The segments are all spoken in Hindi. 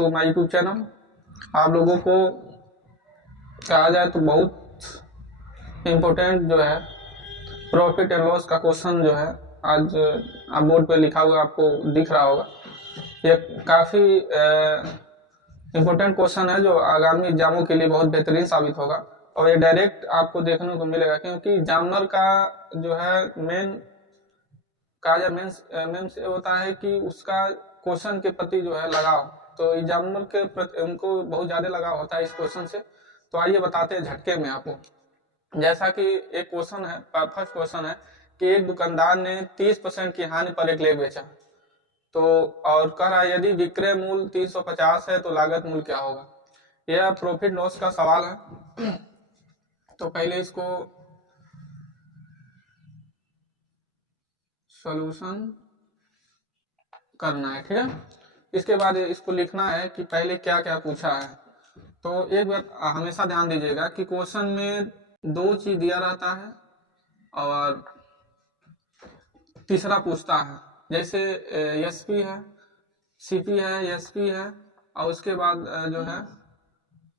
To my YouTube channel. आप लोगों को कहा जाए तो बहुत इम्पोर्टेंट जो है प्रॉफिट एंड लॉस का क्वेश्चन जो है आज आप बोर्ड पे लिखा हुआ आपको दिख रहा होगा। ये काफ़ी इम्पोर्टेंट क्वेश्चन है जो आगामी एग्जामों के लिए बहुत बेहतरीन साबित होगा और ये डायरेक्ट आपको देखने को मिलेगा, क्योंकि एग्जामिनर का जो है मेन कार्य मेन से होता है कि उसका क्वेश्चन के प्रति जो है लगाव, तो एग्जामिनर के प्रति उनको बहुत ज़्यादा लगाव होता है इस क्वेश्चन से। तो आइए बताते हैं झटके में आपको। जैसा कि एक क्वेश्चन है, फर्स्ट क्वेश्चन है कि एक दुकानदार ने 30% की हानि पर एक लेग बेचा, तो और कह रहा है यदि विक्रय मूल्य 350 है तो लागत मूल्य क्या होगा। यह प्रॉफिट लॉस का सवाल है। तो पहले इसको सॉल्यूशन करना है, ठीक है। इसके बाद इसको लिखना है कि पहले क्या क्या पूछा है। तो एक बात हमेशा ध्यान दीजिएगा कि क्वेश्चन में दो चीज दिया रहता है और तीसरा पूछता है, जैसे एसपी है, सीपी है, एसपी है और उसके बाद जो है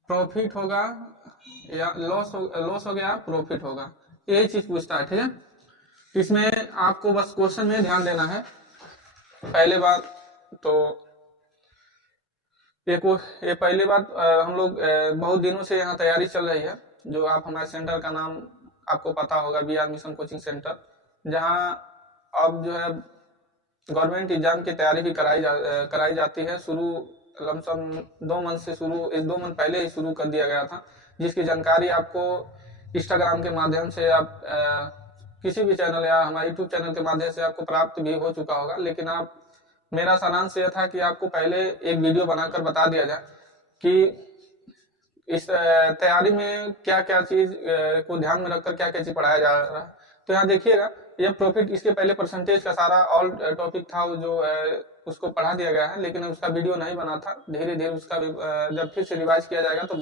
प्रॉफिट होगा या लॉस हो गया प्रॉफिट होगा, यही चीज पूछता है, ठीक है। इसमें आपको बस क्वेश्चन में ध्यान देना है। पहले बात तो ये पहली बात हम लोग बहुत दिनों से यहाँ तैयारी चल रही है, जो आप हमारे सेंटर का नाम आपको पता होगा, बीआर मिशन कोचिंग सेंटर, जहाँ अब जो है गवर्नमेंट एग्जाम की तैयारी भी कराई जाती है। शुरू लमसम 2 मंथ से शुरू, 2 मंथ पहले ही शुरू कर दिया गया था, जिसकी जानकारी आपको इंस्टाग्राम के माध्यम से आप किसी भी चैनल या हमारे यूट्यूब चैनल के माध्यम से आपको प्राप्त भी हो चुका होगा। लेकिन आप मेरा सारांश यह था कि आपको पहले एक वीडियो बनाकर बता दिया जाए कि इस तैयारी में क्या क्या चीज को ध्यान में रखकर क्या क्या चीज पढ़ाया जा रहा है। तो यहाँ देखिएगा, यह प्रॉफिट, इसके पहले परसेंटेज का सारा ऑल टॉपिक था जो उसको पढ़ा दिया गया है, लेकिन उसका वीडियो नहीं बना था। धीरे धीरे उसका जब फिर से रिवाइज किया जाएगा तो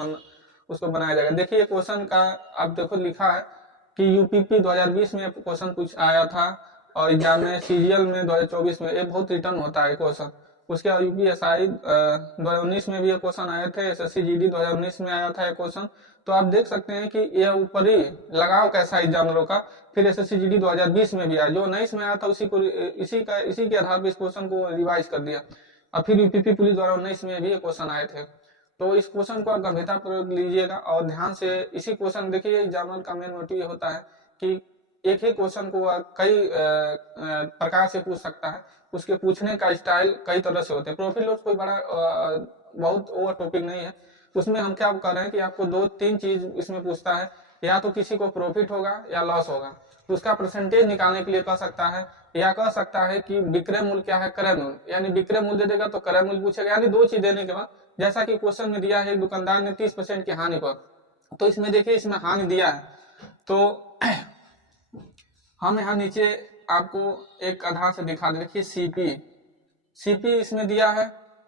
उसको बनाया जाएगा। देखिए क्वेश्चन का आप देखो लिखा है कि यूपीपी 2020 में क्वेश्चन कुछ आया था और एग्जाम में सीजीएल में 2024 में, ये बहुत रिटर्न होता है क्वेश्चन। उसके बाद यूपीएसआई 2019 में भी ये क्वेश्चन आए थे, एसएससी जीडी 2019 में आया था ये क्वेश्चन। तो आप देख सकते हैं कि यह ऊपर ही लगाव कैसा एग्जामिनरों का। फिर एसएससी जीडी 2020 में भी आया, जो 19 में आया था उसी के आधार पर इस क्वेश्चन को रिवाइज कर दिया। और फिर यूपीपी पुलिस द्वारा 19 में भी ये क्वेश्चन आए थे। तो इस क्वेश्चन को आप गंभीरतापूर्वक लीजिएगा और ध्यान से इसी क्वेश्चन देखिए। एग्जामिनर का मेन मोटिव होता है कि एक ही क्वेश्चन को कई प्रकार से पूछ सकता है, उसके पूछने का स्टाइल कई तरह से होते हैं। प्रॉफिट लॉस कोई बड़ा बहुत ओवर टॉपिक नहीं है। उसमें हम क्या कर रहे हैं कि आपको 2-3 चीज इसमें पूछता है, या तो किसी को प्रॉफिट होगा या लॉस होगा, तो उसका परसेंटेज निकालने के लिए कह सकता है, या कह सकता है कि विक्रय मूल्य क्या है, क्रय मूल्य, यानी विक्रय मूल्य दे देगा तो क्रय मूल्य पूछेगा। यानी 2 चीज देने के बाद, जैसा कि क्वेश्चन में दिया है एक दुकानदार ने 30% की हानि पर, तो इसमें देखिए इसमें हानि दिया है। तो हम यहाँ नीचे आपको एक आधार से दिखा दे, देखिए सीपी इसमें दिया है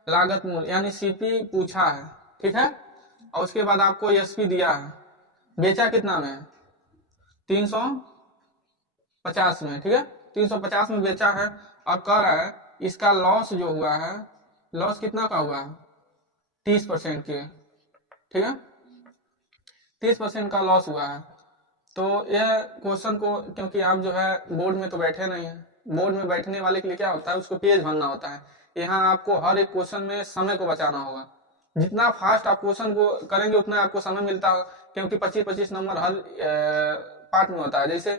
लागत मूल्य, यानी सीपी पूछा है, ठीक है। और उसके बाद आपको एसपी दिया है, बेचा कितना में, 350 में, ठीक है, 350 में बेचा है। और कह रहा है इसका लॉस जो हुआ है, लॉस कितना का हुआ है, 30% के, ठीक है, 30% का लॉस हुआ है। तो यह क्वेश्चन को, क्योंकि आप जो है बोर्ड में तो बैठे नहीं है, बोर्ड में बैठने वाले के लिए क्या होता है, उसको पेज भरना होता है। यहाँ आपको हर एक क्वेश्चन में समय को बचाना होगा। जितना फास्ट आप क्वेश्चन को करेंगे उतना आपको समय मिलता है, क्योंकि 25-25 नंबर हर पार्ट में होता है। जैसे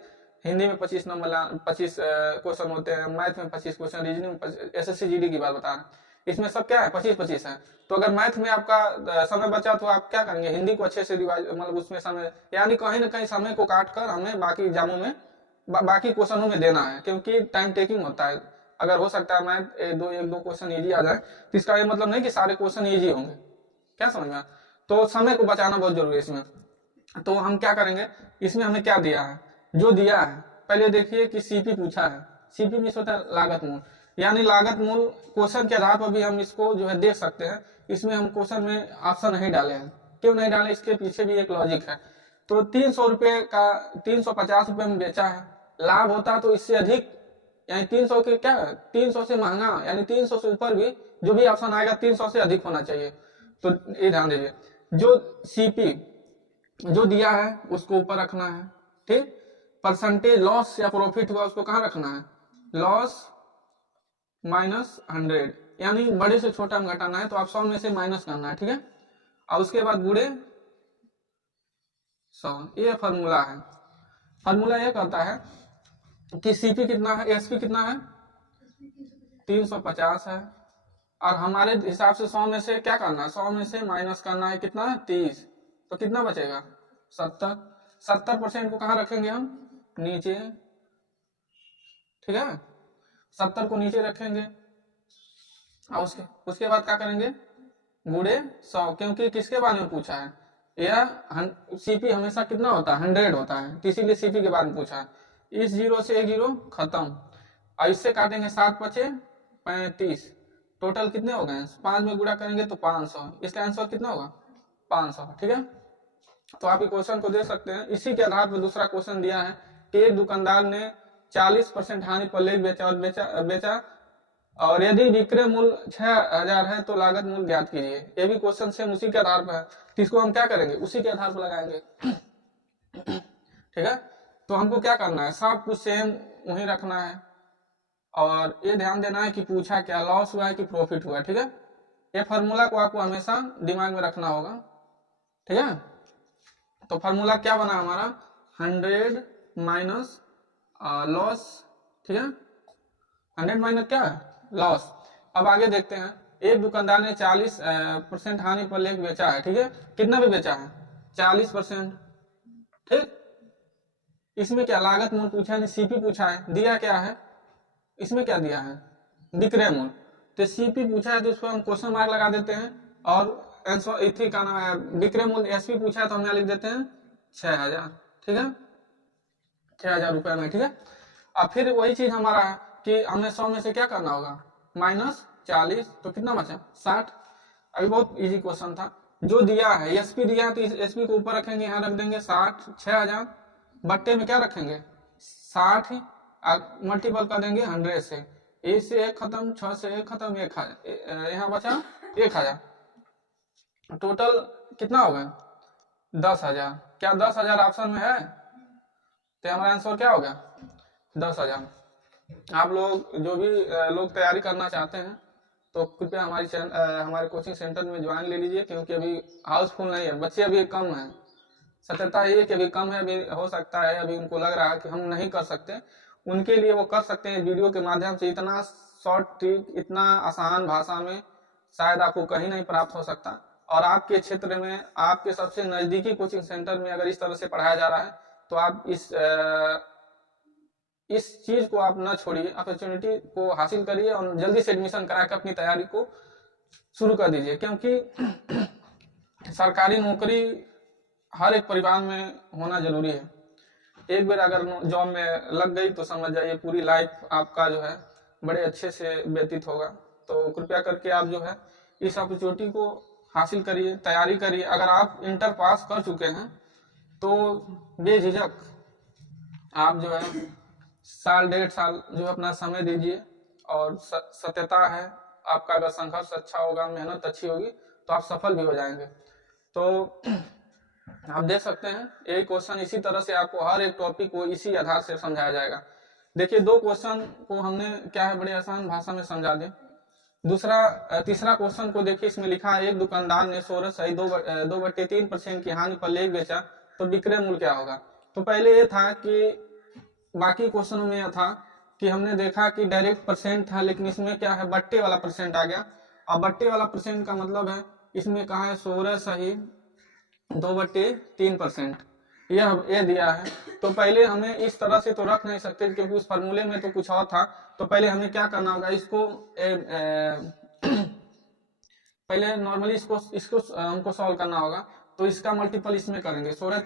हिंदी में 25 नंबर 25 क्वेश्चन होते हैं, मैथ में 25 क्वेश्चन, रीजनिंग में, एसएससी जीडी की बात बता रहे हैं, इसमें सब क्या है 25-25 है। तो अगर मैथ में आपका समय बचा तो आप क्या करेंगे, हिंदी को अच्छे से रिवाइज, मतलब उसमें समय, यानी कहीं ना कहीं समय को काट कर हमें बाकी एग्जामों में बाकी क्वेश्चनों में देना है, क्योंकि टाइम टेकिंग होता है। अगर हो सकता है मैथ एक दो क्वेश्चन इजी आ जाए, तो इसका ये मतलब नहीं कि सारे क्वेश्चन इजी होंगे, क्या समझ में। तो समय को बचाना बहुत जरूरी है इसमें। तो हम क्या करेंगे, इसमें हमें क्या दिया है, जो दिया है पहले देखिए कि सीपी पूछा है। सीपी में होता है लागत मूल्य, यानी लागत मूल्य क्वेश्चन के आधार पर भी हम इसको जो है देख सकते हैं। इसमें हम क्वेश्चन में ऑप्शन नहीं डाले हैं, क्यों नहीं डाले, इसके पीछे भी एक लॉजिक है। तो 300 रुपये का 350 रुपये में बेचा है, लाभ होता तो इससे अधिक, यानी 300 के क्या 300 से महंगा, यानी 300 से ऊपर भी जो भी ऑप्शन आएगा 300 से अधिक होना चाहिए। तो ये ध्यान दीजिए, जो सीपी जो दिया है उसको ऊपर रखना है, ठीक। परसेंटेज लॉस या प्रॉफिट हुआ उसको कहाँ रखना है, लॉस माइनस 100, यानी बड़े से छोटा में घटाना है तो आप 100 में से माइनस करना है, ठीक है। और उसके बाद गुणे 100, ये फॉर्मूला है। फॉर्मूला ये कहता है कि सीपी कितना है, एसपी कितना है 350 है, और हमारे हिसाब से 100 में से क्या करना है, 100 में से माइनस करना है कितना 30, तो कितना बचेगा 70। 70% को कहाँ रखेंगे हम, नीचे, ठीक है। 70 को नीचे रखेंगे और उसके बाद क्या करेंगे, गुणे 100, क्योंकि किसके बारे में पूछा है, यह सीपी हमेशा कितना होता है 100 होता है, इसीलिए सीपी के बारे में पूछा है। इस जीरो से एक जीरो खत्म, और इससे काटेंगे 7 बचे 35, टोटल कितने हो गए, 5 में गुणा करेंगे तो 500, इसका आंसर कितना होगा 500, ठीक है। तो आप क्वेश्चन को दे सकते हैं। इसी के आधार पर दूसरा क्वेश्चन दिया है कि एक दुकानदार ने 40% हानि पर लेग बेचा और यदि विक्रय मूल्य 6000 है तो लागत मूल्य ज्ञात कीजिए। ये भी क्वेश्चन सेम उसी के आधार पर है, तो इसको हम क्या करेंगे, उसी के आधार पर लगाएंगे, ठीक है। तो हमको क्या करना है, सब कुछ सेम वही रखना है, और ये ध्यान देना है कि पूछा क्या, लॉस हुआ है कि प्रॉफिट हुआ है, ठीक है। ये फार्मूला को आपको हमेशा दिमाग में रखना होगा, ठीक है। तो फार्मूला क्या बना हमारा, 100 माइनस लॉस, ठीक है। 100 माइनस क्या है, लॉस। अब आगे देखते हैं, एक दुकानदार ने 40% हानि पर लेग बेचा है, ठीक है। कितना भी बेचा है 40%, ठीक। इसमें क्या लागत मूल्य पूछा है, सीपी पूछा है, दिया क्या है, इसमें क्या दिया है विक्रय मूल्य, तो सीपी पूछा है तो उसको हम क्वेश्चन मार्क लगा देते हैं, और आंसर इथी का नाम है विक्रय मूल्य एसपी पूछा है तो हम यहाँ लिख देते हैं 6000, ठीक है, 6000 रुपए में, ठीक है। अब फिर वही चीज हमारा है कि हमें 100 में से क्या करना होगा, माइनस 40, तो कितना बचा 60। अभी बहुत इजी क्वेश्चन था, जो दिया है एसपी दिया है तो एसपी को ऊपर रखेंगे, यहाँ रख देंगे 60, 6000 बट्टे में क्या रखेंगे 60, मल्टीपल कर देंगे 100 से, ए से एक खत्म, 6 से एक खत्म, 1000, यहाँ बचा 1000, टोटल कितना होगा 10,000। क्या 10,000 ऑप्शन में है, तो हमारा आंसर क्या होगा 10,000। आप लोग जो भी लोग तैयारी करना चाहते हैं तो कृपया हमारे कोचिंग सेंटर में ज्वाइन ले लीजिए, क्योंकि अभी हाउसफुल नहीं है, बच्चे अभी कम हैं, सत्यता ये कि अभी कम है, अभी हो सकता है अभी उनको लग रहा है कि हम नहीं कर सकते, उनके लिए वो कर सकते हैं वीडियो के माध्यम से। इतना शॉर्ट ट्रिक, इतना आसान भाषा में शायद आपको कहीं नहीं प्राप्त हो सकता, और आपके क्षेत्र में आपके सबसे नजदीकी कोचिंग सेंटर में अगर इस तरह से पढ़ाया जा रहा है तो आप इस चीज को आप न छोड़िए, अपॉर्चुनिटी को हासिल करिए और जल्दी से एडमिशन कराकर अपनी तैयारी को शुरू कर दीजिए, क्योंकि सरकारी नौकरी हर एक परिवार में होना जरूरी है। एक बार अगर जॉब में लग गई तो समझ जाइए पूरी लाइफ आपका जो है बड़े अच्छे से व्यतीत होगा। तो कृपया करके आप जो है इस अपॉर्चुनिटी को हासिल करिए, तैयारी करिए। अगर आप इंटर पास कर चुके हैं तो बेझिझक आप जो है साल 1.5 साल जो अपना समय दीजिए, और सत्यता है आपका अगर संघर्ष अच्छा होगा, मेहनत अच्छी होगी तो आप सफल भी हो जाएंगे। तो आप देख सकते हैं यही क्वेश्चन इसी तरह से आपको हर एक टॉपिक को इसी आधार से समझाया जाएगा। देखिए 2 क्वेश्चन को हमने क्या है बड़े आसान भाषा में समझा दिया। तीसरा क्वेश्चन को देखिए, इसमें लिखा है एक दुकानदार ने 16 सही 2/3% की हानि पर लेग बेचा तो विक्रय मूल्य क्या होगा। तो पहले ये था कि बाकी क्वेश्चनों में यह था कि हमने देखा कि डायरेक्ट परसेंट था, लेकिन इसमें क्या है बट्टे वाला परसेंट आ गया। और बट्टे वाला परसेंट का मतलब है इसमें कहा है 16 सही 2/3%, यह दिया है। तो पहले हमें इस तरह से तो रख नहीं सकते क्योंकि उस फार्मूले में तो कुछ और था। तो पहले हमें क्या करना होगा, इसको पहले नॉर्मली इसको हमको सॉल्व करना होगा। तो इसका मल्टीपल इसमें करेंगे, 16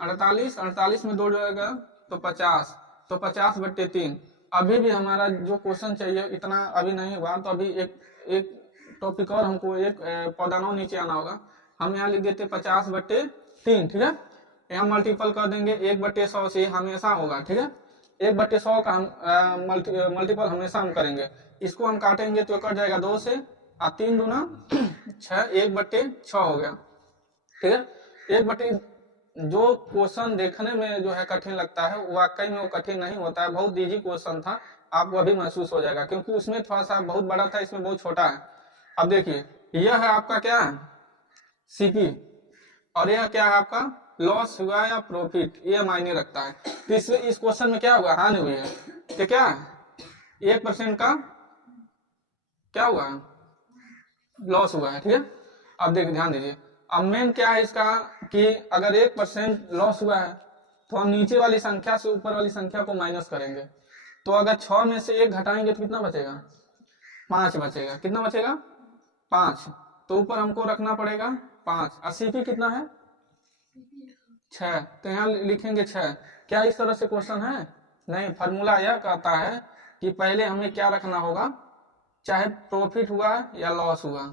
48, 48 में 2 जाएगा तो 50, तो 50/3। अभी भी हमारा जो क्वेश्चन चाहिए इतना अभी नहीं हुआ, तो अभी एक टॉपिक और हमको एक पौधानों नीचे आना होगा। हम यहाँ लिख देते 50/3, ठीक है। यहाँ मल्टीपल कर देंगे 1/100 से, हमेशा होगा, ठीक है। 1/100 का हम मल्टीपल हमेशा हम करेंगे। इसको हम काटेंगे तो कट जाएगा 2 से, और 3 दूना 6, 1/6 हो गया। ठीक है, 1/, जो क्वेश्चन देखने में जो है कठिन लगता है वाकई में वो कठिन नहीं होता है, बहुत इजी क्वेश्चन था, आपको अभी महसूस हो जाएगा, क्योंकि उसमें थोड़ा सा बहुत बड़ा था, इसमें बहुत छोटा है। अब देखिए, यह है आपका क्या है, सीपी, और यह क्या है आपका लॉस हुआ या प्रॉफिट, ये मायने रखता है। तो इस क्वेश्चन में क्या हुआ, हानि हुई है, तो क्या है 1% का क्या हुआ है, लॉस हुआ है। ठीक है, अब देखिए ध्यान दीजिए, अब मेन क्या है इसका कि अगर 1% लॉस हुआ है तो हम नीचे वाली संख्या से ऊपर वाली संख्या को माइनस करेंगे। तो अगर 6 में से 1 घटाएंगे तो कितना बचेगा, 5 बचेगा। कितना बचेगा, 5। तो ऊपर हमको रखना पड़ेगा 5। और सीपी कितना है, 6, तो यहाँ लिखेंगे 6। क्या इस तरह से क्वेश्चन है, नहीं, फार्मूला यह कहता है कि पहले हमें क्या रखना होगा, चाहे प्रॉफिट हुआ या लॉस हुआ,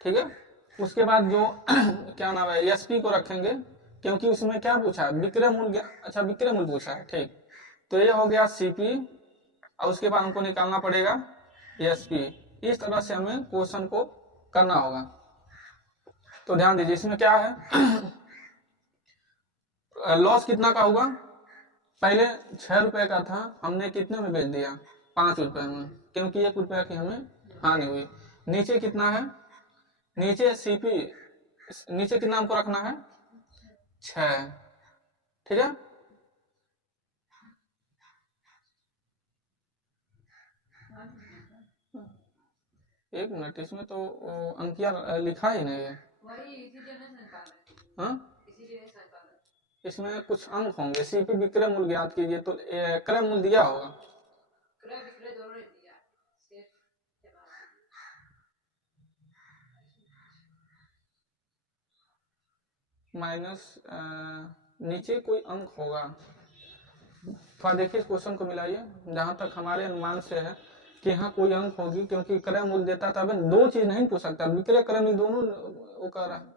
ठीक है, उसके बाद जो क्या नाम है एसपी को रखेंगे, क्योंकि उसमें क्या पूछा है, विक्रय मूल्य, अच्छा विक्रय मूल्य पूछा है। ठीक, तो ये हो गया सीपी, और उसके बाद हमको निकालना पड़ेगा एसपी। इस तरह से हमें क्वेश्चन को करना होगा। तो ध्यान दीजिए, इसमें क्या है लॉस कितना का होगा, पहले 6 रुपए का था, हमने कितने में बेच दिया, 5 रुपए में, क्योंकि 1 रुपया की हमें हानि हुई। नीचे कितना है, नीचे सीपी, नीचे कितना हमको रखना है, 6। ठीक है, एक मिनट, इसमें तो अंकिया लिखा ही नहीं है, हाँ, इसमें कुछ अंक होंगे। सीपी विक्रय मूल्य ज्ञात कीजिए, तो क्रय मूल्य दिया होगा, माइनस नीचे कोई अंक होगा, थोड़ा देखिए क्वेश्चन को मिलाइए। जहां तक हमारे अनुमान से है कि यहाँ कोई अंक होगी, क्योंकि क्रय मूल्य देता था, दो चीज नहीं पूछ सकता, विक्रय क्रय मूल्य दोनों वो कर रहा है।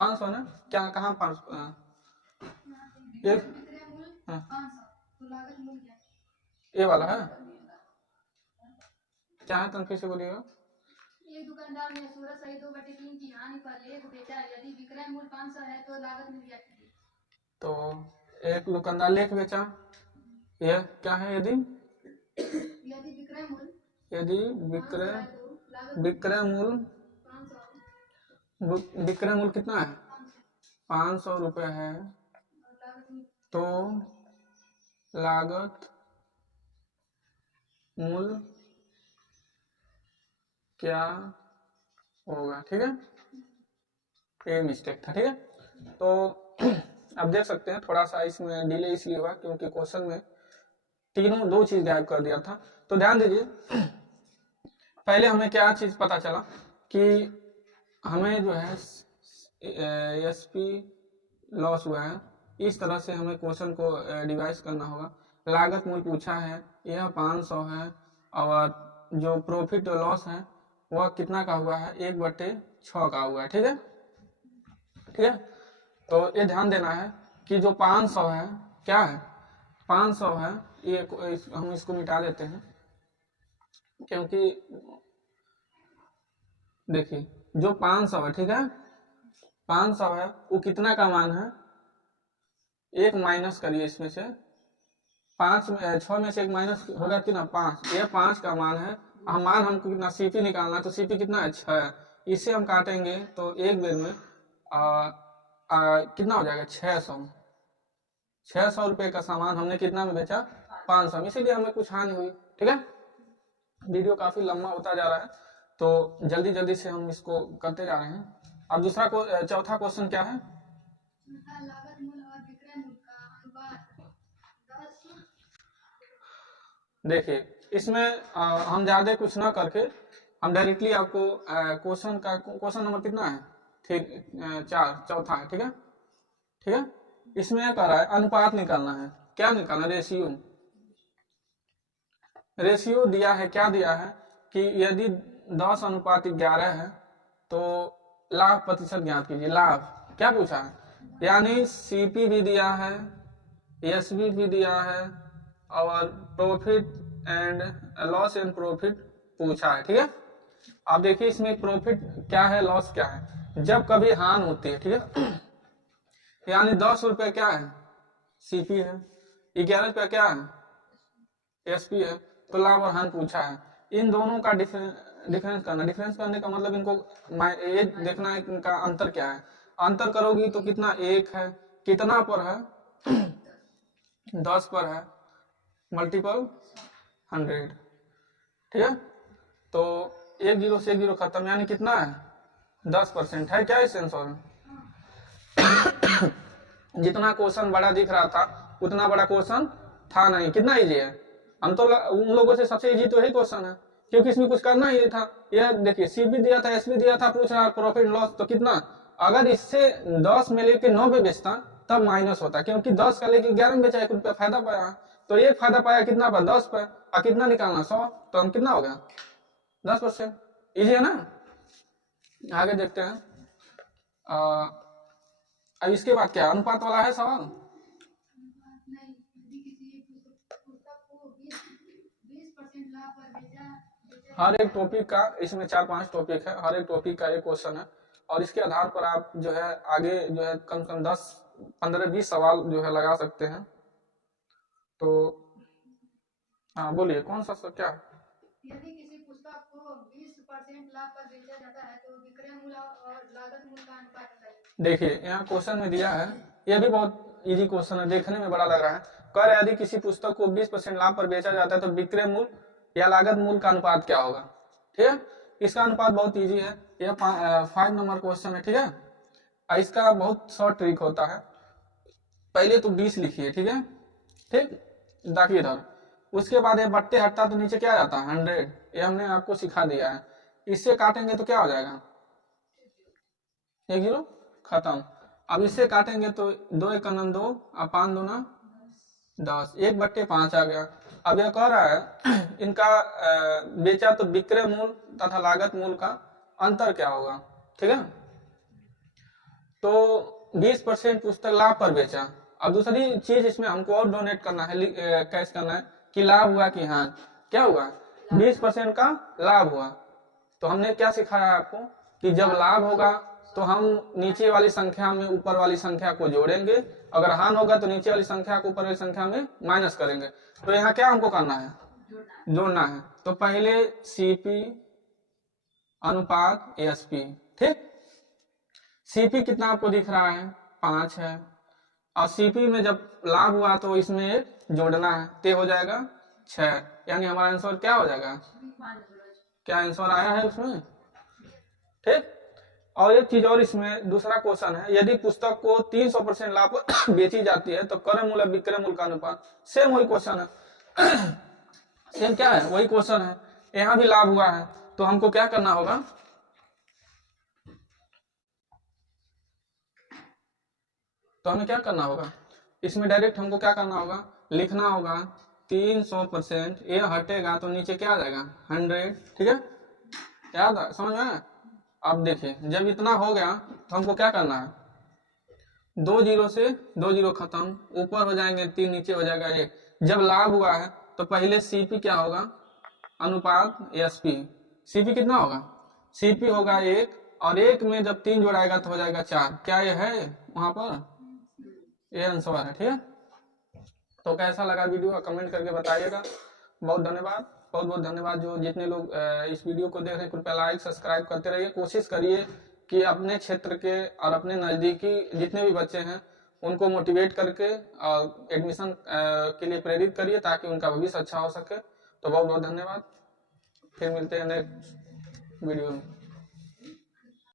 500 ना, क्या कहाँ 500, ये वाला है, क्या है, तनफी से बोलिएगा। एक दुकानदार ने सूरज सहित 2/3 की हानि पर लेख बेचा, यदि विक्रय मूल्य 500 है तो लागत मूल्य क्या है? तो एक दुकानदार लेख बेचा, यह क्या है, यदि विक्रय मूल्य, यदि विक्रय मूल्य विक्रय मूल्य कितना है, 500 रुपए है, तो लागत मूल्य क्या होगा। ठीक है, ये मिस्टेक था। ठीक है, तो अब देख सकते हैं थोड़ा सा इसमें डिले इसलिए हुआ क्योंकि क्वेश्चन में तीनों दो चीज गायब कर दिया था। तो ध्यान दीजिए, पहले हमें क्या चीज पता चला कि हमें जो है एसपी लॉस हुआ है, इस तरह से हमें क्वेश्चन को डिवाइस करना होगा। लागत मूल्य पूछा है, यह 500 है, और जो प्रॉफिट और लॉस है वह कितना का हुआ है, 1/6 का हुआ है। ठीक है, ठीक है, तो ये ध्यान देना है कि जो 500 है, क्या है, 500 है, ये हम इसको मिटा देते हैं, क्योंकि देखिए जो 500 है, ठीक है, 500 है, वो कितना का मान है, एक माइनस करिए इसमें से, 6 में से एक माइनस होगा कितना, 5, ये 5 का मान है। हम मान हमको कितना सीपी निकालना है, तो सीपी कितना है, 6, इसे हम काटेंगे तो एक बेर में कितना हो जाएगा, 600 रुपए का सामान हमने कितना में बेचा, 500 में, इसीलिए हमें कुछ हानि हुई। ठीक है, वीडियो काफी लंबा होता जा रहा है, तो जल्दी जल्दी से हम इसको करते जा रहे हैं। अब दूसरा चौथा क्वेश्चन क्या है, लागत मूल्य और विक्रय मूल्य का अनुपात 10। देखिए इसमें हम ज्यादा कुछ ना करके हम डायरेक्टली आपको क्वेश्चन नंबर कितना है, ठीक 4, चौथा है। ठीक है, ठीक है, इसमें क्या कर रहा है, अनुपात निकालना है। क्या निकालना, रेशियो, रेशियो दिया है, क्या दिया है कि यदि 10:11 है तो लाभ प्रतिशत ज्ञात कीजिए। लाभ क्या पूछा है, यानी सीपी भी दिया है एसबी भी दिया है और profit and loss and profit पूछा है। ठीक है, आप देखिए इसमें प्रॉफिट क्या है, लॉस क्या है। जब कभी हानि होती है, ठीक है, यानी 10 रुपए क्या है, सीपी है, 11 रुपया क्या है, एसपी है, तो लाभ और हानि पूछा है। इन दोनों का डिफरेंस करना, डिफरेंस करने का मतलब इनको ये देखना है इनका अंतर क्या है। अंतर करोगी तो कितना, 1 है, कितना पर है, 10 पर है, मल्टीपल 100। ठीक है, तो 1 0 से 1 0 खत्म, यानी कितना है, 10% है क्या इस आंसर में। जितना क्वेश्चन बड़ा दिख रहा था उतना बड़ा क्वेश्चन था नहीं। कितना इजी है, हम तो उन लोगों से सबसे इजी तो यही क्वेश्चन है, क्योंकि इसमें कुछ करना ही था। यह देखिए सीपी दिया था, एसपी दिया था, पूछ रहा प्रॉफिट लॉस, तो कितना, अगर इससे 10 में लेके 9 पे बेचता तब माइनस होता, क्योंकि 10 का लेके 11 में बेचा, 1 रुपया फायदा पाया, तो एक फायदा पाया कितना पर, 10 पर, और कितना निकालना 100, तो हम कितना हो गया 10%। इजी है ना। आगे देखते हैं। अब इसके बाद क्या, अनुपात वाला है सवाल। नहीं, यदि किसी पुस्तक को 20% लाभ पर बेचा हर एक टॉपिक का, इसमें 4-5 टॉपिक है, हर एक टॉपिक का एक क्वेश्चन है, और इसके आधार पर आप जो है आगे जो है कम से कम 10-15-20 सवाल जो है लगा सकते हैं। तो हाँ बोलिए, कौन सा क्या। यदि किसी पुस्तक को 20% लाभ पर बेचा जाता है तो विक्रय मूल्य और लागत मूल्य का अनुपात बताइए। देखिए यहाँ क्वेश्चन में दिया है, यह भी बहुत इजी क्वेश्चन है, देखने में बड़ा लग रहा है। कह रहे यदि किसी पुस्तक को 20% लाभ पर बेचा जाता है तो विक्रय मूल्य या लागत मूल्य का अनुपात क्या होगा। ठीक है, इसका अनुपात बहुत इजी है, यह 5 नंबर क्वेश्चन है। ठीक है, इसका बहुत शॉर्ट ट्रिक होता है। पहले तो 20 लिखिए, ठीक है, ठीक, ताकि इधर, उसके बाद ये बट्टे हटता तो नीचे क्या आ जाता है 100, ये हमने आपको सिखा दिया है। इससे काटेंगे तो क्या हो जाएगा, 1 0 खत्म। अब इससे काटेंगे तो 2 1 2 और 5 2 10, 1/5 आ गया। अब यह कह रहा है इनका बेचा तो विक्रय मूल्य तथा लागत मूल्य का अंतर क्या होगा। ठीक है, तो 20% पुस्तक लाभ पर बेचा। अब दूसरी चीज इसमें हमको और डोनेट करना है, कैश करना है कि लाभ हुआ कि हाँ, क्या हुआ, 20% का लाभ हुआ। तो हमने क्या सिखाया आपको कि जब लाभ होगा तो हम नीचे वाली संख्या में ऊपर वाली संख्या को जोड़ेंगे, अगर हानि होगा तो नीचे वाली संख्या को ऊपर वाली संख्या में माइनस करेंगे। तो यहाँ क्या हमको करना है, जोड़ना है। तो पहले सीपी अनुपात एसपी, ठीक, सीपी कितना आपको दिख रहा है, 5 है, और सीपी में जब लाभ हुआ तो इसमें एक जोड़ना है, ते हो जाएगा 6, यानी हमारा आंसर क्या हो जाएगा, क्या आंसर आया है उसमें। ठीक, और एक चीज और इसमें दूसरा क्वेश्चन है, यदि पुस्तक को 300% लाभ बेची जाती है तो क्रय मूल्य विक्रय मूल्य का अनुपात, सेम वही क्वेश्चन है। सेम क्या है, वही क्वेश्चन है, यहाँ भी लाभ हुआ है, तो हमको क्या करना होगा, तो हमें क्या करना होगा, इसमें डायरेक्ट हमको क्या करना होगा, लिखना होगा 300%, ये हटेगा तो नीचे क्या आ जाएगा 100। ठीक है, याद समझ में। अब देखिए जब इतना हो गया तो हमको क्या करना है, 2 0 से 2 0 खत्म, ऊपर हो जाएंगे 3, नीचे हो जाएगा 1। जब लाभ हुआ है तो पहले सीपी क्या होगा, अनुपात एसपी, सीपी कितना होगा, सीपी होगा 1, और 1 में जब 3 जोड़ाएगा तो हो जाएगा 4। क्या ये है वहां पर, ये आंसर है। ठीक है, तो कैसा लगा वीडियो कमेंट करके बताइएगा। बहुत धन्यवाद, बहुत बहुत धन्यवाद। जो जितने लोग इस वीडियो को देख रहे हैं कृपया लाइक सब्सक्राइब करते रहिए। कोशिश करिए कि अपने क्षेत्र के और अपने नज़दीकी जितने भी बच्चे हैं उनको मोटिवेट करके और एडमिशन के लिए प्रेरित करिए ताकि उनका भविष्य अच्छा हो सके। तो बहुत बहुत धन्यवाद, फिर मिलते हैं नेक्स्ट वीडियो में।